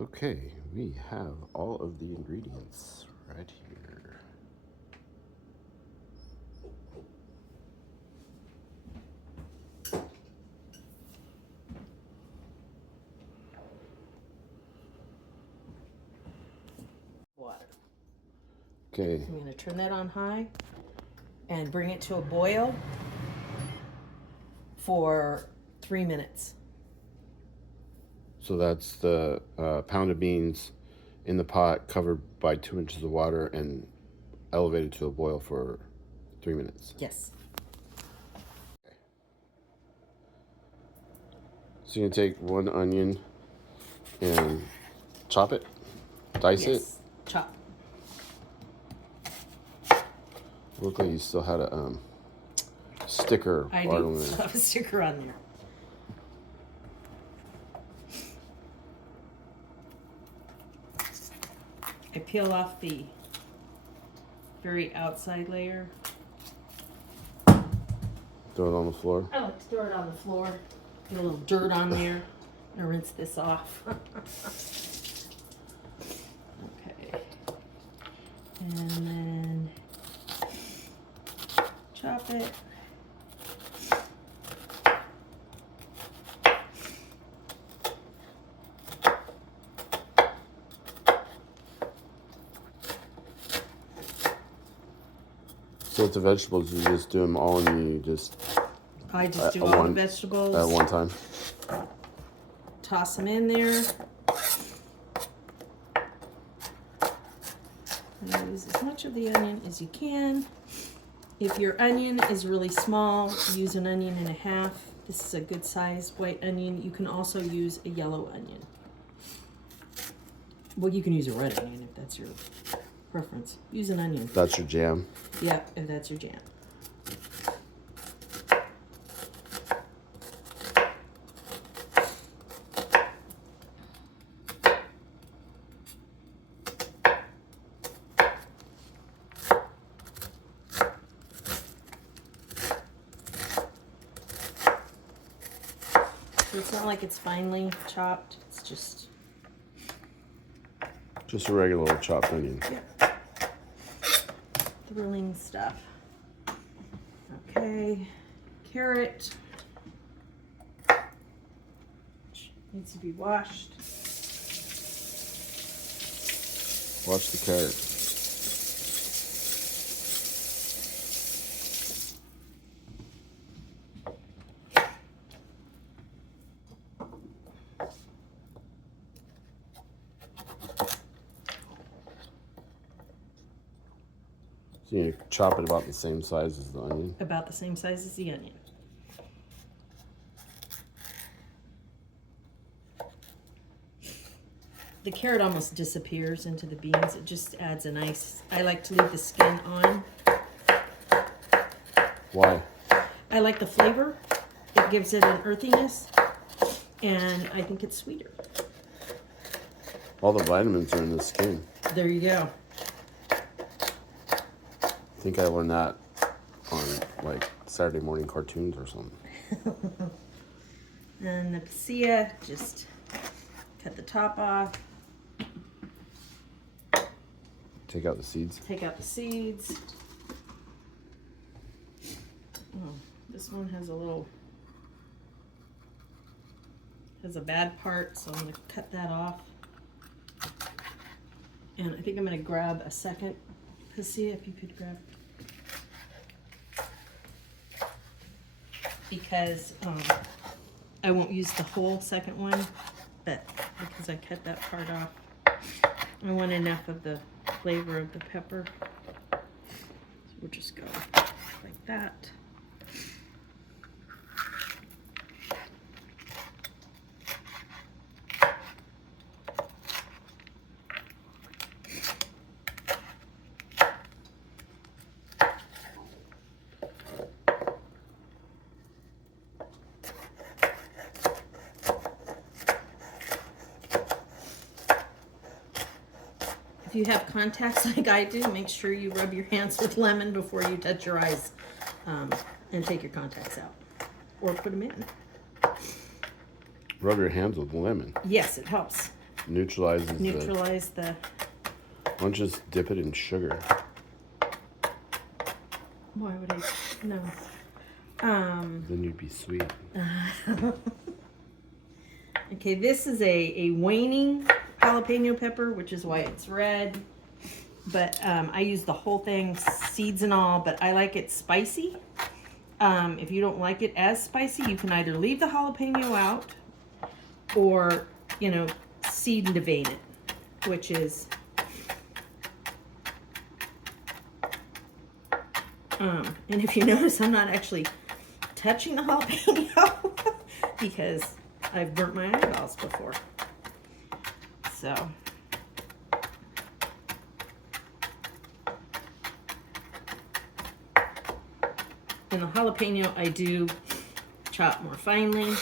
Okay, we have all of the ingredients right here. Water. Okay. I'm going to turn that on high and bring it to a boil for 3 minutes. So that's the pound of beans in the pot covered by 2 inches of water and elevated to a boil for 3 minutes. Yes. So you're going to take one onion and chop it, dice it. Yes. Chop. Looked like you still had a sticker. I do still have a sticker on there. I peel off the very outside layer. Throw it on the floor. I like to throw it on the floor. Get a little dirt on there. And rinse this off. Okay. And then chop it. So with the vegetables, you just do them all and you just... I just do all the vegetables. At one time. Toss them in there. Use as much of the onion as you can. If your onion is really small, use an onion and a half. This is a good size white onion. You can also use a yellow onion. Well, you can use a red onion if that's your preference. Use an onion. That's your jam. Yeah, if that's your jam. So it's not like it's finely chopped. It's just a regular old chopped onion. Yeah. Thrilling stuff. Okay, carrot. Needs to be washed. Wash the carrot. So you chop it about the same size as the onion? About the same size as the onion. The carrot almost disappears into the beans. It just adds a nice... I like to leave the skin on. Why? I like the flavor. It gives it an earthiness. And I think it's sweeter. All the vitamins are in the skin. There you go. I think I learned that on like Saturday morning cartoons or something. And the pasilla, just cut the top off. Take out the seeds. Take out the seeds. Oh, this one has a bad part, so I'm going to cut that off. And I think I'm going to grab a second pasilla, if you could grab. Because I won't use the whole second one, but because I cut that part off, I want enough of the flavor of the pepper. So we'll just go like that. If you have contacts like I do, make sure you rub your hands with lemon before you touch your eyes and take your contacts out or put them in. Rub your hands with lemon. Yes, it helps. neutralizes neutralize the. Why don't you just dip it in sugar? Why would I? No. Then you'd be sweet. Okay, this is a waning jalapeno pepper, which is why it's red. But I use the whole thing, seeds and all, but I like it spicy. If you don't like it as spicy, you can either leave the jalapeno out or, you know, seed and devein it, which is and if you notice, I'm not actually touching the jalapeno because I've burnt my eyeballs before. So and the jalapeno I do chop more finely.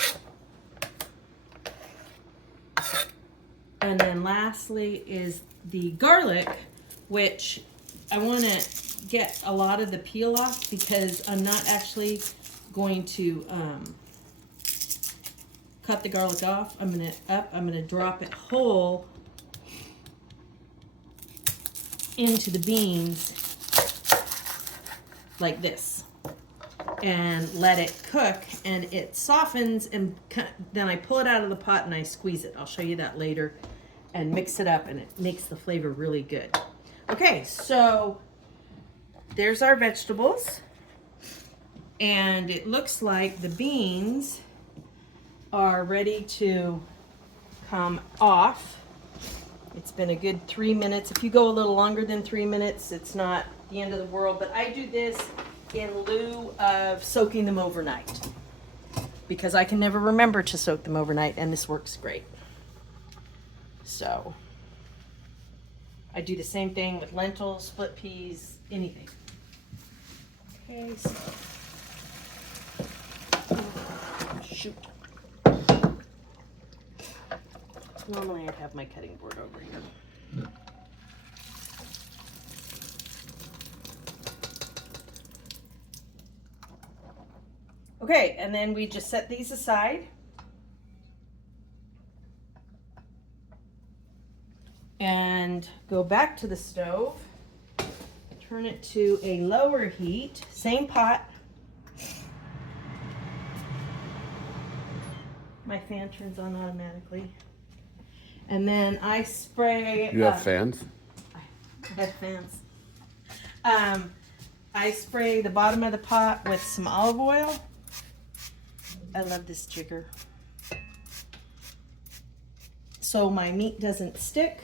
And then lastly is the garlic, which I want to get a lot of the peel off because I'm not actually going to cut the garlic off. I'm gonna drop it whole into the beans like this and let it cook, and it softens, and then I pull it out of the pot and I squeeze it. I'll show you that later, and mix it up, and it makes the flavor really good. Okay, so there's our vegetables, and it looks like the beans are ready to come off. It's been a good 3 minutes. If you go a little longer than 3 minutes, it's not the end of the world, but I do this in lieu of soaking them overnight because I can never remember to soak them overnight, and this works great. So I do the same thing with lentils, split peas, anything. Okay, so shoot. Normally I'd have my cutting board over here. Okay, and then we just set these aside. And go back to the stove. Turn it to a lower heat. Same pot. My fan turns on automatically. And then I spray... You have fans? I have fans. I spray the bottom of the pot with some olive oil. I love this jigger. So my meat doesn't stick,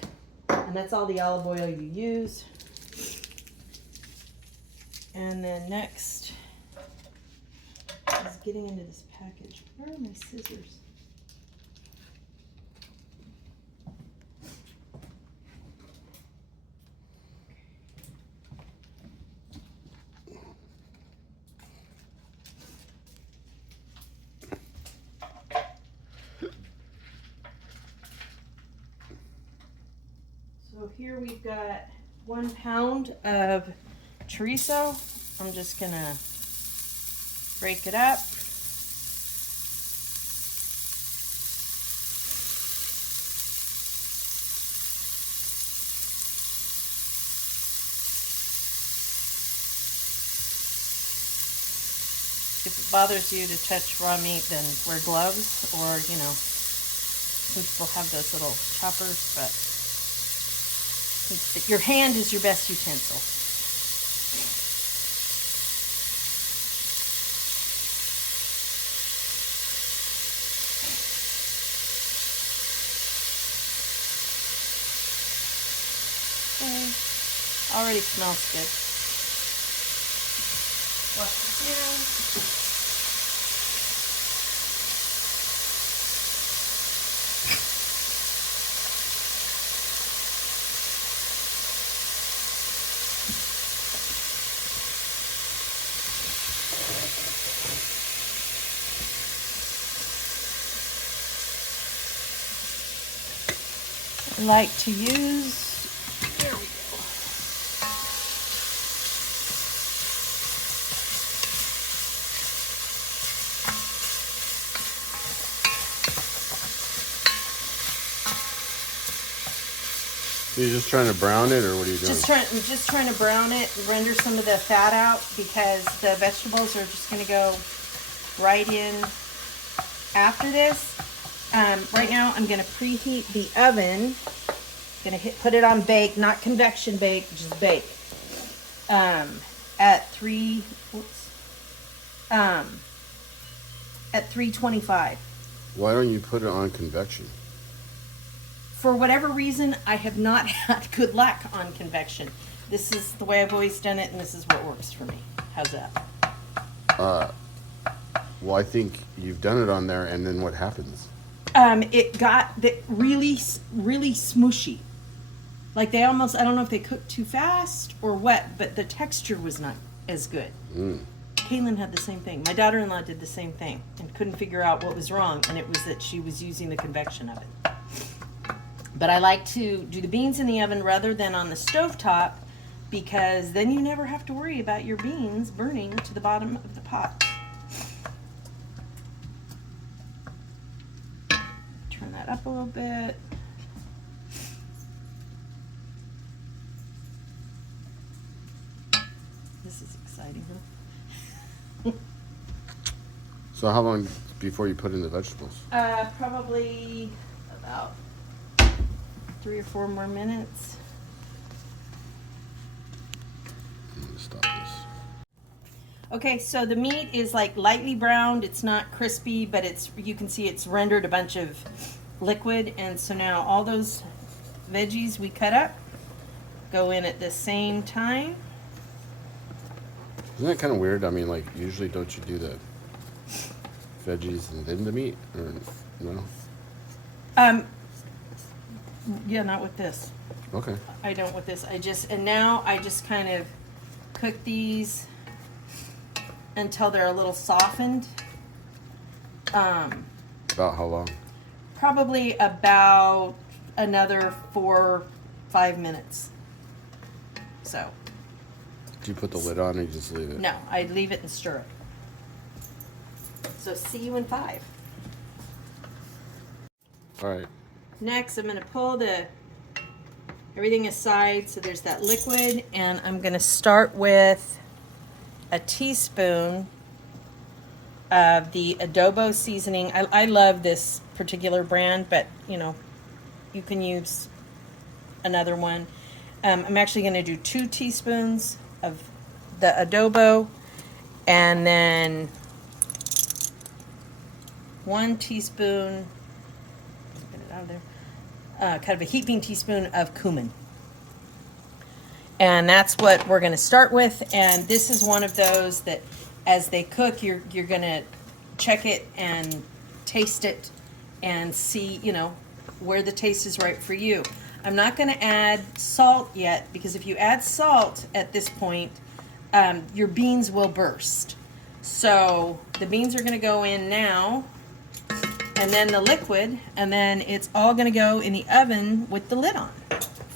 and that's all the olive oil you use. And then next is getting into this package. Where are my scissors? So here we've got 1 pound of chorizo. I'm just gonna break it up. If it bothers you to touch raw meat, then wear gloves, or, you know, some people have those little choppers, but your hand is your best utensil. Okay. Already smells good. Wash it down. I like to use, there we go. So you're just trying to brown it, or what are you doing? I'm just trying to brown it, render some of the fat out, because the vegetables are just going to go right in after this. Right now, I'm going to preheat the oven. Going to put it on bake, not convection bake, just bake. At 325. Why don't you put it on convection? For whatever reason, I have not had good luck on convection. This is the way I've always done it, and this is what works for me. How's that? Well, I think you've done it on there, and then what happens? It got really, really smooshy. Like they almost, I don't know if they cooked too fast or what, but the texture was not as good. Caitlin had the same thing. My daughter-in-law did the same thing and couldn't figure out what was wrong, and it was that she was using the convection oven. But I like to do the beans in the oven rather than on the stovetop, because then you never have to worry about your beans burning to the bottom of the pot. Turn that up a little bit. This is exciting, huh? So how long before you put in the vegetables? Probably about 3 or 4 more minutes. I'm gonna stop this. Okay, so the meat is like lightly browned. It's not crispy, but you can see it's rendered a bunch of liquid. And so now all those veggies we cut up go in at the same time. Isn't that kind of weird? I mean, like, usually don't you do the veggies and then the meat, or no? Yeah, not with this. Okay. I don't with this. Now I just kind of cook these until they're a little softened. About how long? Probably about another 4 or 5 minutes. So. Do you put the lid on, or you just leave it? No, I leave it and stir it. So see you in 5. All right. Next, I'm going to pull everything aside so there's that liquid, and I'm going to start with a teaspoon of the adobo seasoning. I love this particular brand, but you can use another one. I'm actually going to do 2 teaspoons of the adobo, and then 1 teaspoon, get it out of there, kind of a heaping teaspoon of cumin. And that's what we're going to start with. And this is one of those that as they cook, you're going to check it and taste it and see, where the taste is right for you. I'm not going to add salt yet, because if you add salt at this point, your beans will burst. So the beans are going to go in now, and then the liquid, and then it's all going to go in the oven with the lid on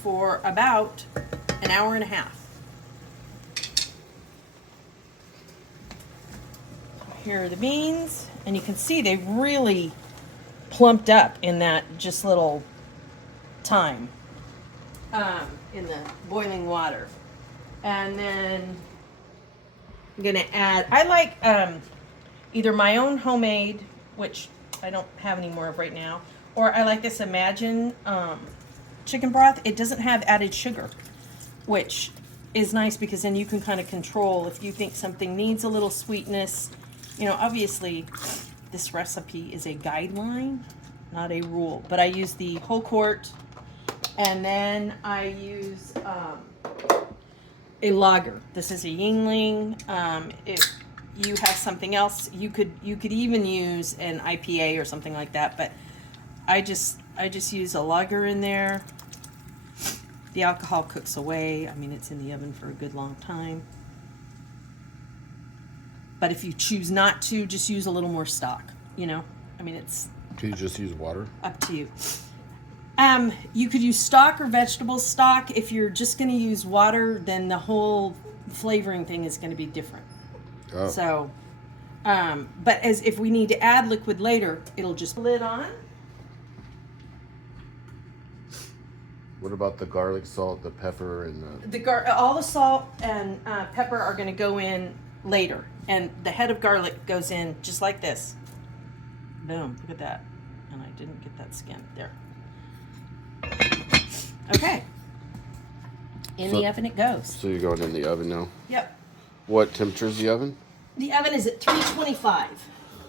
for about an hour and a half. Here are the beans, and you can see they've really plumped up in that just little time in the boiling water. And then I'm gonna add, I like either my own homemade, which I don't have any more of right now, or I like this Imagine chicken broth. It doesn't have added sugar, which is nice, because then you can kind of control if you think something needs a little sweetness. Obviously this recipe is a guideline, not a rule, but I use the whole quart, and then I use a lager. This is a Yingling. If you have something else, you could even use an IPA or something like that, but I just use a lager in there. The alcohol cooks away. I mean, it's in the oven for a good long time. But if you choose not to, just use a little more stock, I mean, it's... Can you just use water? Up to you. You could use stock or vegetable stock. If you're just going to use water, then the whole flavoring thing is going to be different. Oh. So, but if we need to add liquid later, it'll just lid on. What about the garlic, salt, the pepper, and the... All the salt and pepper are going to go in later, and the head of garlic goes in just like this. Boom! Look at that. And I didn't get that skin there. Okay. In the oven it goes. So you're going in the oven now? Yep. What temperature is the oven? The oven is at 325.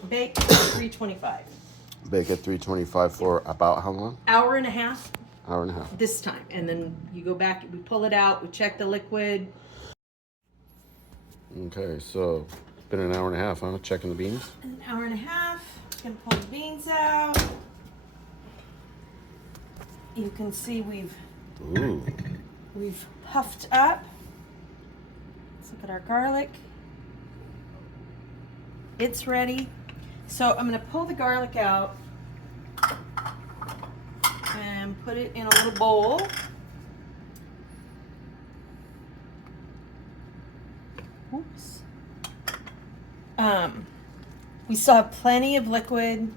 Bake at 325. Bake at 325 for about how long? Hour and a half. Hour and a half. This time. And then you go back, we pull it out, we check the liquid. Okay, so it's been an hour and a half, huh? Checking the beans? An hour and a half. Gonna pull the beans out. You can see we've puffed up. Let's look at our garlic. It's ready. So I'm gonna pull the garlic out and put it in a little bowl. Oops. We still have plenty of liquid.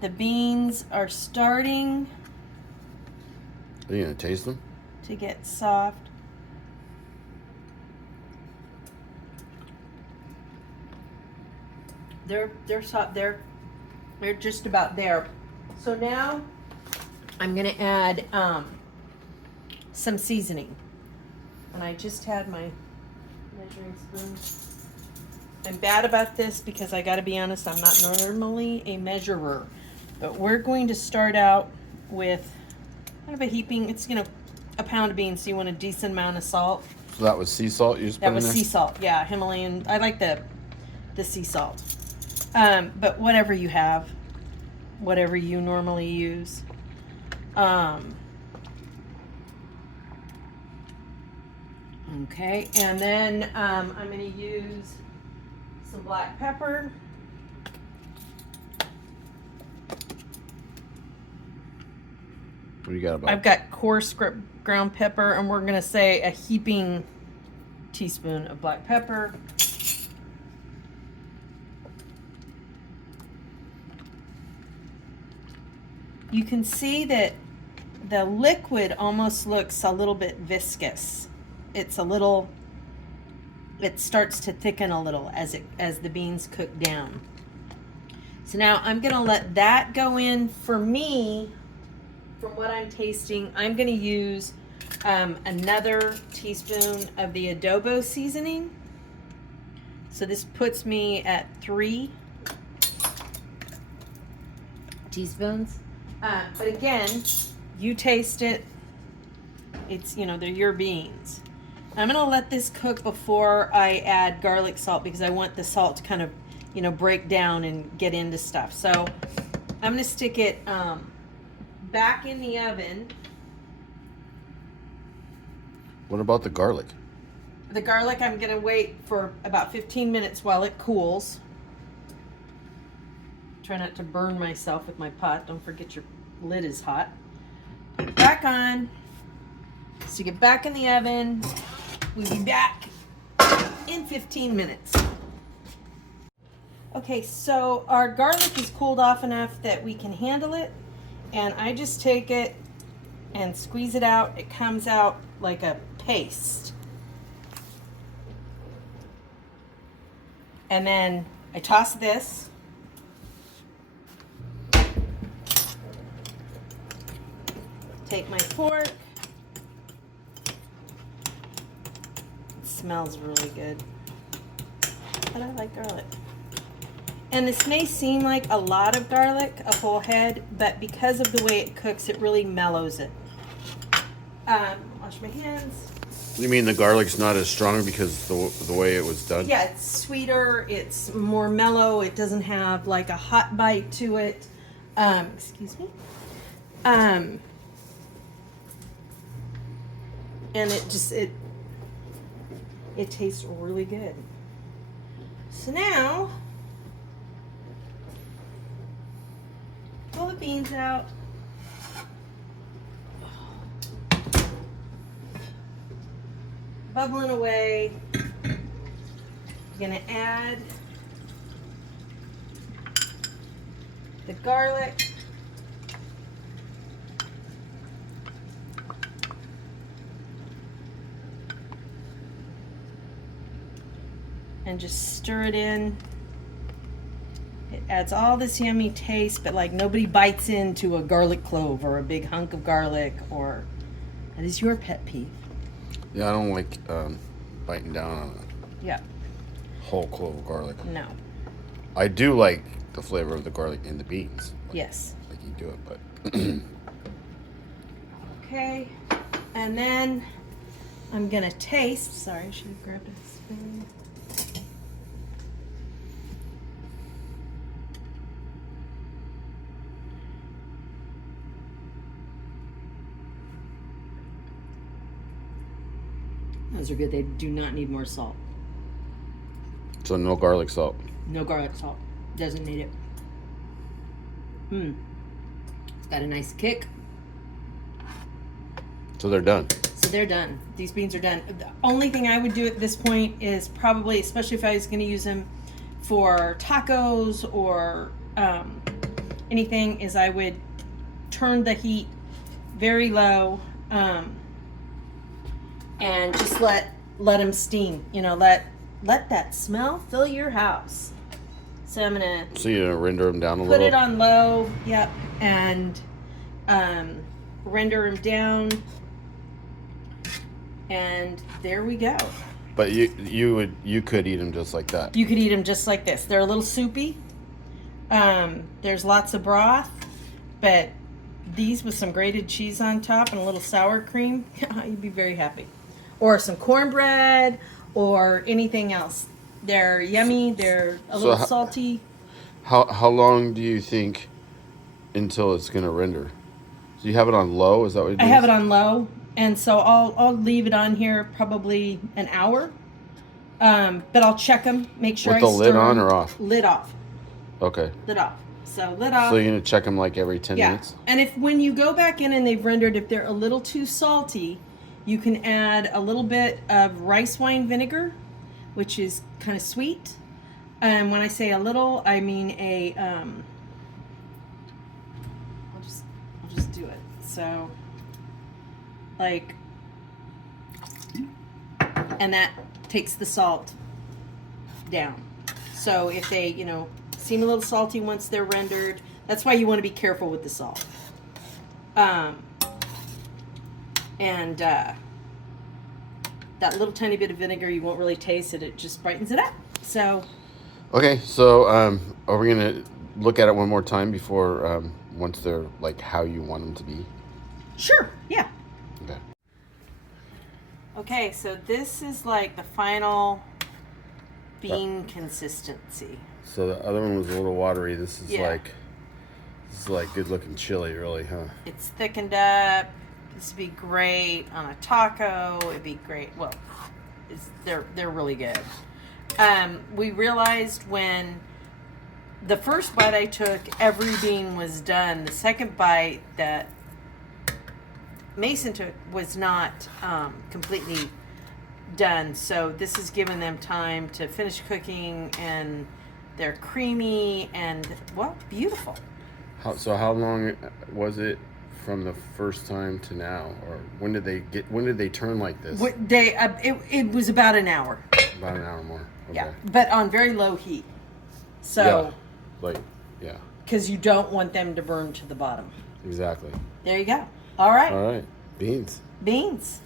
The beans are starting Are you gonna taste them? to get soft. They're soft. They're just about there. So now I'm gonna add some seasoning. And I just had my measuring spoon. I'm bad about this because I gotta be honest, I'm not normally a measurer. But we're going to start out with kind of a heaping, it's a pound of beans, so you want a decent amount of salt. So that was sea salt you just put That in was there? sea salt, yeah, Himalayan. I like the sea salt. But whatever you have, whatever you normally use. Okay, and then I'm going to use some black pepper. What do you got about? I've got coarse ground pepper, and we're going to say a heaping teaspoon of black pepper. You can see that the liquid almost looks a little bit viscous. It starts to thicken a little as the beans cook down. So now I'm gonna let that go in. For me, from what I'm tasting, I'm gonna use another teaspoon of the adobo seasoning. So this puts me at 3 teaspoons. But again, you taste it. It's, they're your beans. I'm gonna let this cook before I add garlic salt because I want the salt to kind of, break down and get into stuff. So I'm gonna stick it back in the oven. What about the garlic? The garlic, I'm gonna wait for about 15 minutes while it cools. Try not to burn myself with my pot. Don't forget your lid is hot. Put it back on. Stick it back in the oven. We'll be back in 15 minutes. Okay, so our garlic is cooled off enough that we can handle it. And I just take it and squeeze it out. It comes out like a paste. And then I toss this. Take my fork. It smells really good. But I like garlic. And this may seem like a lot of garlic, a whole head, but because of the way it cooks, it really mellows it. Wash my hands. You mean the garlic's not as strong because the way it was done? Yeah, it's sweeter, it's more mellow, it doesn't have like a hot bite to it. Excuse me. And it tastes really good. So now, pull the beans out. Bubbling away. Gonna add the garlic. and just stir it in. It adds all this yummy taste, but like nobody bites into a garlic clove or a big hunk of garlic, or that is your pet peeve. Yeah, I don't like biting down on Yeah. a whole clove of garlic. No. I do like the flavor of the garlic in the beans. Yes. Like you do it, but Okay. And then I'm gonna taste. Sorry, I should have grabbed a spoon. Those are good. They do not need more salt. so no garlic salt. No garlic salt. Doesn't need it. It's got a nice kick. So they're done. So they're done. These beans are done. The only thing I would do at this point is probably, especially if I was going to use them for tacos or anything, is I would turn the heat very low and just let them steam. You know, let that smell fill your house. So I'm gonna So you're gonna render them down a put little. it on low. Yep, and render them down. And there we go. But you could eat them just like that. You could eat them just like this. They're a little soupy. There's lots of broth, but these with some grated cheese on top and a little sour cream, you'd be very happy. Or some cornbread or anything else. They're yummy. They're a little salty. How long do you think until it's gonna render? So you have it on low? Is that what it is? I have it on low, and so I'll leave it on here probably an hour. But I'll check them, make sure With the lid on or off? Lid off. Okay. Lid off. So lid off. So you're gonna check them like every 10 minutes? And if when you go back in and they've rendered, if they're a little too salty, you can add a little bit of rice wine vinegar, which is kind of sweet. And when I say a little, I mean a. I'll just do it. So, like, and that takes the salt down. So if they, seem a little salty once they're rendered, that's why you want to be careful with the salt. And that little tiny bit of vinegar, you won't really taste it. It just brightens it up. So. Okay, so are we gonna look at it one more time before once they're like how you want them to be? Sure. Yeah. Okay. Okay, so this is like the final bean consistency. So the other one was a little watery. This is like good looking chili, really, huh? It's thickened up. This would be great on a taco. It'd be great. Well, they're really good. We realized when the first bite I took, every bean was done. The second bite that Mason took was not completely done. So this has given them time to finish cooking, and they're creamy and, well, beautiful. How long was it from the first time to now, or when did they turn like this? It was about an hour. About an hour more. Okay. Yeah, but on very low heat. So, yeah. Because you don't want them to burn to the bottom. Exactly. There you go. All right. All right. Beans. Beans.